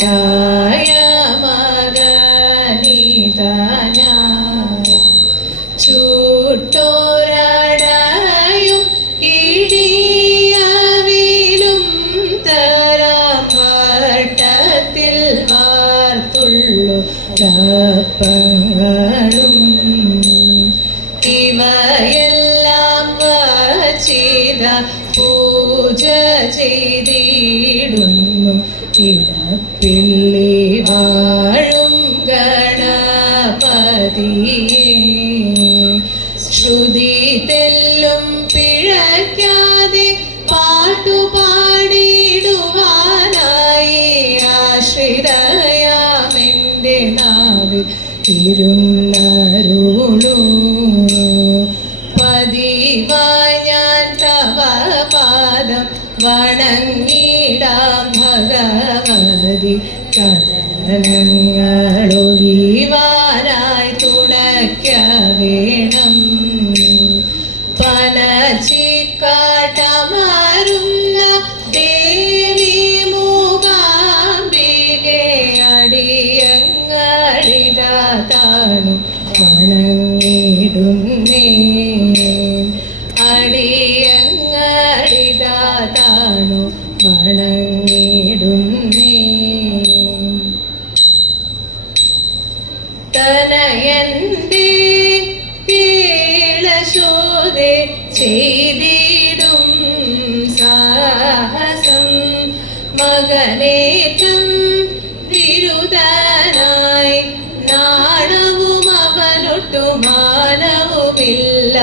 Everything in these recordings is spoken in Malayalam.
ഉണ്ടായ മകനിതന ചൂട്ടോരടയും ഇടിയവിലും തരാം വട്ടത്തിൽ വാർത്തുള്ളു തപ്പങ്ങളും ഇവയെല്ലാം വച്ചിത പൂജ ചെയ്തിടുന്നു ഇടപ്പിള്ളി വാഴും ഗണപതിയെ ശ്രുതി തെല്ലും പിഴയ്ക്കാതെ പാട്ടുപാടിടുവാനായി ആശ്രിതയാമെൻ്റെ നാവിൽ ഇരുന്നരുളൂ പതിവായി ഞാൻ തവ പാദം വണങ്ങിടാം ഭഗവതി കഥനങ്ങളൊഴിവാനായി തുണയ്ക്ക വേണം പനച്ചിക്കാട്ടമരുന്ന ദേവി മൂകാംബികെ അടിയങ്ങളിതാണു വണങ്ങിടുന്നേ അടിയങ്ങളിതാണു വണങ്ങിടുന്നേ തനയന്റെ കേളശോധെ ചെയ്തിടും സാഹസം മകനേറ്റം വിരുദ്ധനായി നാണവും അവനൊട്ടു മാനവുമില്ല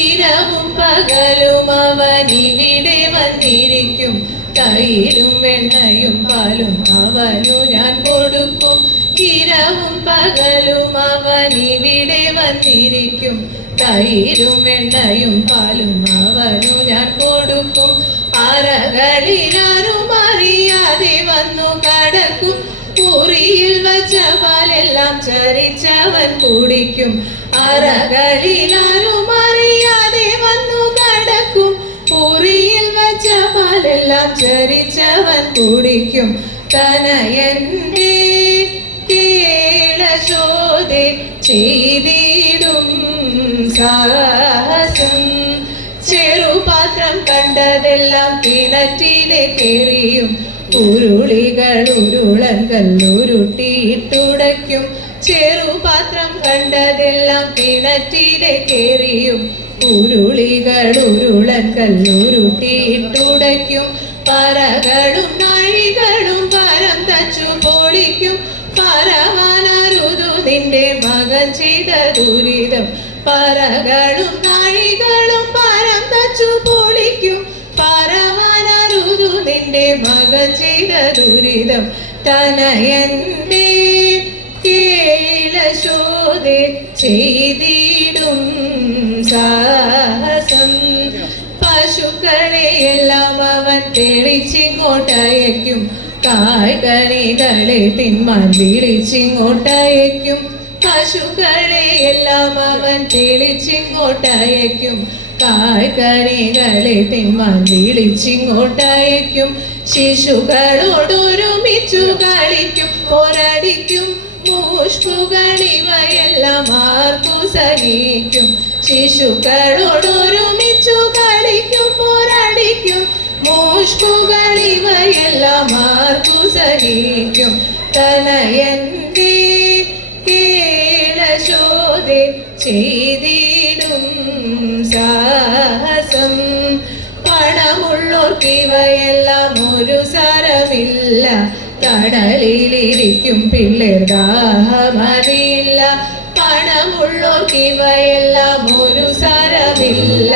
ഇരവും പകലും അവനിവിടെ വന്നിരിക്കും തൈരും വെണ്ണയും പാലും അവനു ഞാൻ കൊടുക്കും ഇരവും പകലും അവനിവിടെ വന്നിരിക്കും തൈരും വെണ്ണയും പാലും അവനു ഞാൻ കൊടുക്കും അറകളിലാരും അറിയാതെ വന്നു കടക്കും കുറിയിൽ വച്ച പാലെല്ലാം ചരിച്ചവൻ കുടിക്കും അറകളിലാരും അറിയാതെ വന്നു കടക്കും കുറിയിൽ വച്ച പാലെല്ലാം ചരിച്ചവൻ കുടിക്കും തനയന്റെ കേളശോധെ ചെയ്തിടും സാഹസം ചെറുപാത്രം കണ്ടതെല്ലാം കിണറ്റിലേക്കെറിയും ഉരുളികൾ ഉരുളങ്കൽ ഉരുട്ടിയിട്ടുടയ്ക്കും ചെറുപാത്രം കണ്ടതെല്ലാം കിണറ്റിലേക്കെറിയും ഉരുളികൾ ഉരുളങ്കൽ ഉരുട്ടിയിട്ടുടയ്ക്കും പറകളും നാഴികളും പരം തച്ചു പൊളിക്കും പറവാനരുതു നിന്റെ മകൻ ചെയ്ത ദുരിതം പറകളും നാഴികളും പരം തച്ചു പൊളിക്കും പറവാനരുതു നിന്റെ മകൻ ചെയ്ത ദുരിതം തനയന്റെ കേളശോധെ ചെയ്തിടും സാഹസം പശുക്കളെയെല്ലാം അവൻ തെളിച്ചിങ്ങോട്ടയക്കും കായ്കനികളെ തിന്മാൻ വിളിച്ചിങ്ങോട്ടയക്കും പശുക്കളെയെല്ലാം അവൻ തെളിച്ചിങ്ങോട്ടയക്കും കായ്കനികളെ തിന്മാൻ വിളിച്ചിങ്ങോട്ടയക്കും ശിശുക്കളോടൊരുമിച്ചു കളിക്കും പോരടിക്കും മൂഷ്കുകളിവയെല്ലാം ആർക്കു സഹിക്കും ശിശുക്കളോടൊരുമിച്ചു കളിക്കും പോരടിക്കും മൂഷ്കുകളിവയെല്ലാം ആർക്കു സഹിക്കും തനയന്റെ കേളശോധെ ചെയ്തിടും സാഹസം പണമുള്ളോർക്കിവയെല്ലാം ഒരു സാരമില്ല കടലിലിരിക്കും പിള്ളേർ ദാഹമറിയില്ല പണമുള്ളോർക്കിവയെല്ലാം ഒരു സാരമില്ല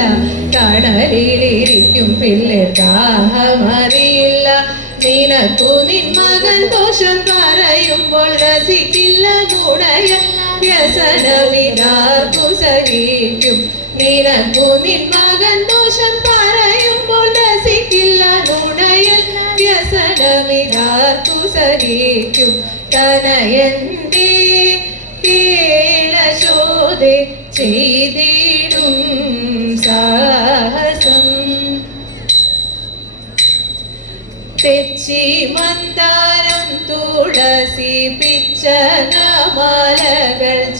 കടലിലിരിക്കും പിള്ളേർ ദാഹമറിയില്ല നിനക്കു നിൻ മകൻ ദോഷം പറയുമ്പോൾ രസിക്കില്ല ഗുണയ വ്യസനമിതാർക്കു സഹിക്കും നിനക്കു നിൻ മകൻ ദോഷം പറയുമ്പോൾ രസിക്കില്ല ഗുണയൽ വ്യസനമിതാർക്കു സഹിക്കും തനയന്റെ കേളശോധെ ചെയ്തിടും സാഹസം തെച്ചി മന്ദാരം തുളസി പിച്ചനമാലകൾ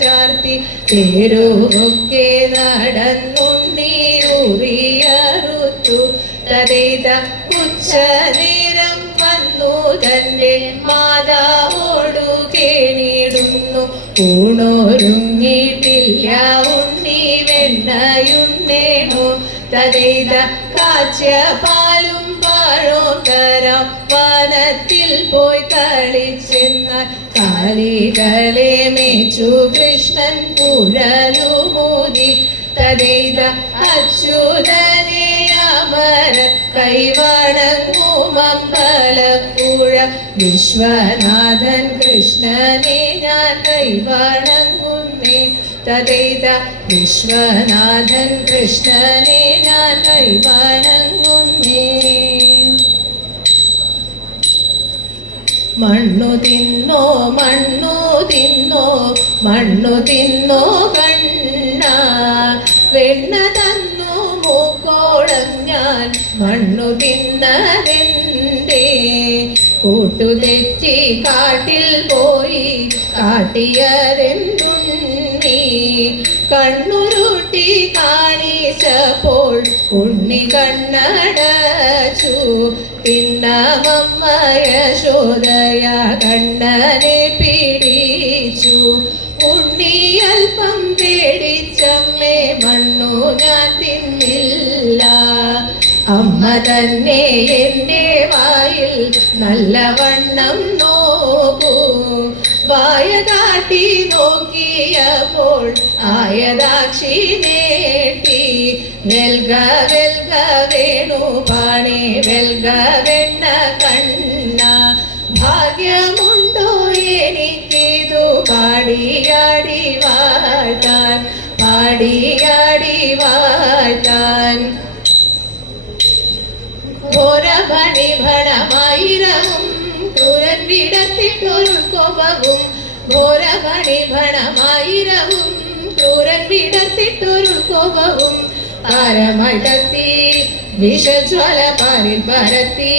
ചാർത്തി തെരുവൊക്കെ നടന്നുണ്ണീറുറിയറുത്തു തതേത ഉച്ച നേരം വന്നു തന്റെ മാതാവോടു കേണിടുന്നു. ഊണൊരുങ്ങിയിട്ടില്ല ഉണ്ണി വെണ്ണയുണ്ണേണു തതേത കാച്ചിയ പാലും പഴവും തരാം വനത്തിൽ പോയി കളിച്ചെന്നാൽ കാലികളെ മേച്ചു കൃഷ്ണൻ കുഴലുമൂതി തതേത അച്യുതനെ അമര കൈവണങ്ങുമമ്പലപ്പുഴ വിശ്വനാഥൻ കൃഷ്ണനെ ഞാൻ കൈവണങ്ങുന്നേ തതേത വിശ്വനാഥൻ കൃഷ്ണനെ ഞാൻ കൈവണങ്ങുന്നേ. മണ്ണു തിന്നോ മണ്ണു തിന്നോ മണ്ണു തിന്നോ കണ്ണ വെണ്ണ തന്നു മൂക്കോളം ഞാൻ മണ്ണു തിന്നതെന്തേ. കൂട്ടുതെറ്റി കാട്ടിൽ പോയി കാട്ടിയതെന്തുണ്ണി കണ്ണുരുട്ടി കാണിച്ചപ്പോൾ ഉണ്ണി കണ്ണടച്ചു. പിന്നമ്മ യശോദയ കണ്ണനെ പിടിച്ചു. ഉണ്ണി അല്പം പേടിച്ചമ്മേ മണ്ണു ഞാൻ തിന്നില്ല. അമ്മ തന്നെ എൻ്റെ വായിൽ നല്ലവണ്ണം നോക്കൂ. വായ കാട്ടി നോക്കിയപ്പോൾ ആയതാക്ഷി നേട്ടി. വെൽഗ വെൽഗ വേണു പാണി വെൽഗ വെണ്ണ കണ്ണ ഭാഗ്യമുണ്ടോ എനിക്കിതു പാടിയാടി വാഴ്ത്താൻ പാടിയാടി വാഴ്ത്താൻ. ഘോരഭണി ഭണമായിരവും ക്രൂരൻ വിടത്തിട്ടൊരുൾക്കൊപവും ഘോരഭണി ഭണമായിരവും ക്രൂരൻ വിടത്തിട്ടൊരുൾക്കൊപവും പാരമടത്തി വിഷജ്വല പാരിൽ പരത്തി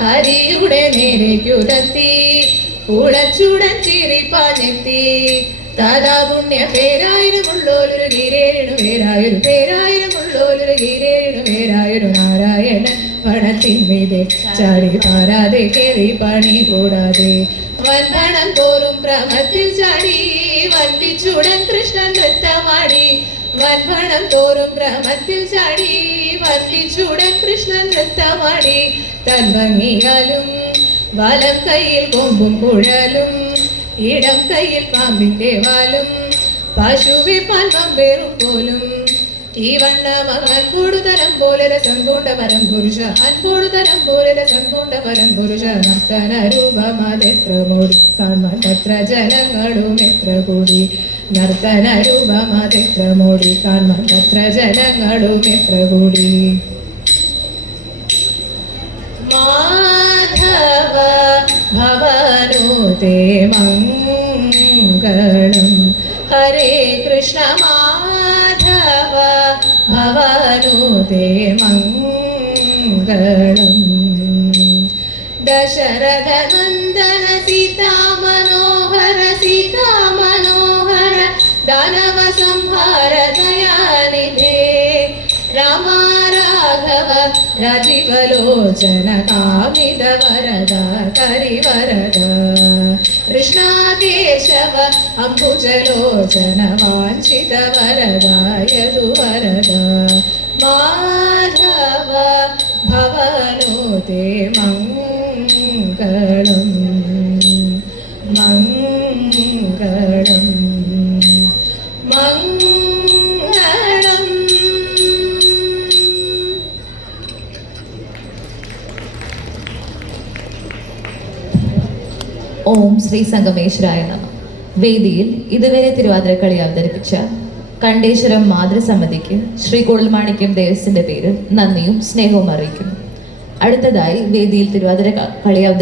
ഹരിയുടെ നേരേക്കുടത്തി ഉളച്ചുടൻ ചിരിപ്പാഞ്ഞെത്തി. താതാ പുണ്യ പേരായിരമുള്ളോലൊരു ഗിരേണു പേരായൊരു പേരായിരമുള്ളോലൊരു ഗിരേണു പേരായൊരു നാരായണൻ പണത്തിന്മീതെ ചാടി പാരാതെ കേറി പണി കൂടാതെ വൻപണം തോറും ക്രമത്തിൽ ചാടി വൻപിച്ചുടൻ കൃഷ്ണൻ നൃത്തമാടി. വൻപണം തോറും ക്രമത്തിൽ ചാടി വൻപിച്ചുടൻ കൃഷ്ണൻ നൃത്തമാടി. തൻഭംഗിയാലും വലം കയ്യിൽ കൊമ്പും കുഴലും ഇടം കയ്യിൽ പാമ്പിന്റെ വാലും പശുവി പാൽവം പേറും പോലും. ഈ വണ്ണം അൻപോടു തരം പോലെ രസം കൊണ്ട പരം പുരുഷ അൻപോടു തരം പോലെ രസം കൊണ്ട പരം പുരുഷ നർത്തന രൂപമതെത്ര മൂടി കാൺമത്ര ജനങ്ങളും എത്ര കൂടി. നർത്തന രൂപമതെത്ര മൂടി കാൺമത്ര ജനങ്ങളും എത്ര കൂടി. മാധവ ഭവനുതേ മംഗളം ഹരേ കൃഷ്ണ മാധവ ഭവനുതേ മംഗളം. ദശരഥ നന്ദന സീതാ മനോഹര സീതാ മനോഹര ദാനവ സംഹാര ദയാനിധേ രാമ രാഘവ രാജീവലോചന കാമിത വരദ കരിവരദ കൃഷ്ണ കേശവ അംബുജലോചന വാഞ്ചിത വരദ യദുവരദ. മാധവ ഭവനുതേ മംഗളം മംഗളം മംഗളം. ഓം ശ്രീ സംഗമേശ്വരായ നമഃ. വേദിയിൽ ഇതുവരെ തിരുവാതിരക്കളി അവതരിപ്പിച്ച കണ്ടേശ്വരം മാതൃസമിതിക്ക് ശ്രീ കുഴൽമാണിക്യം ദേവസ്വത്തിന്റെ പേരിൽ നന്ദിയും സ്നേഹവും അറിയിക്കുന്നു. അടുത്തതായി വേദിയിൽ തിരുവാതിര കളി അവതരിപ്പിച്ച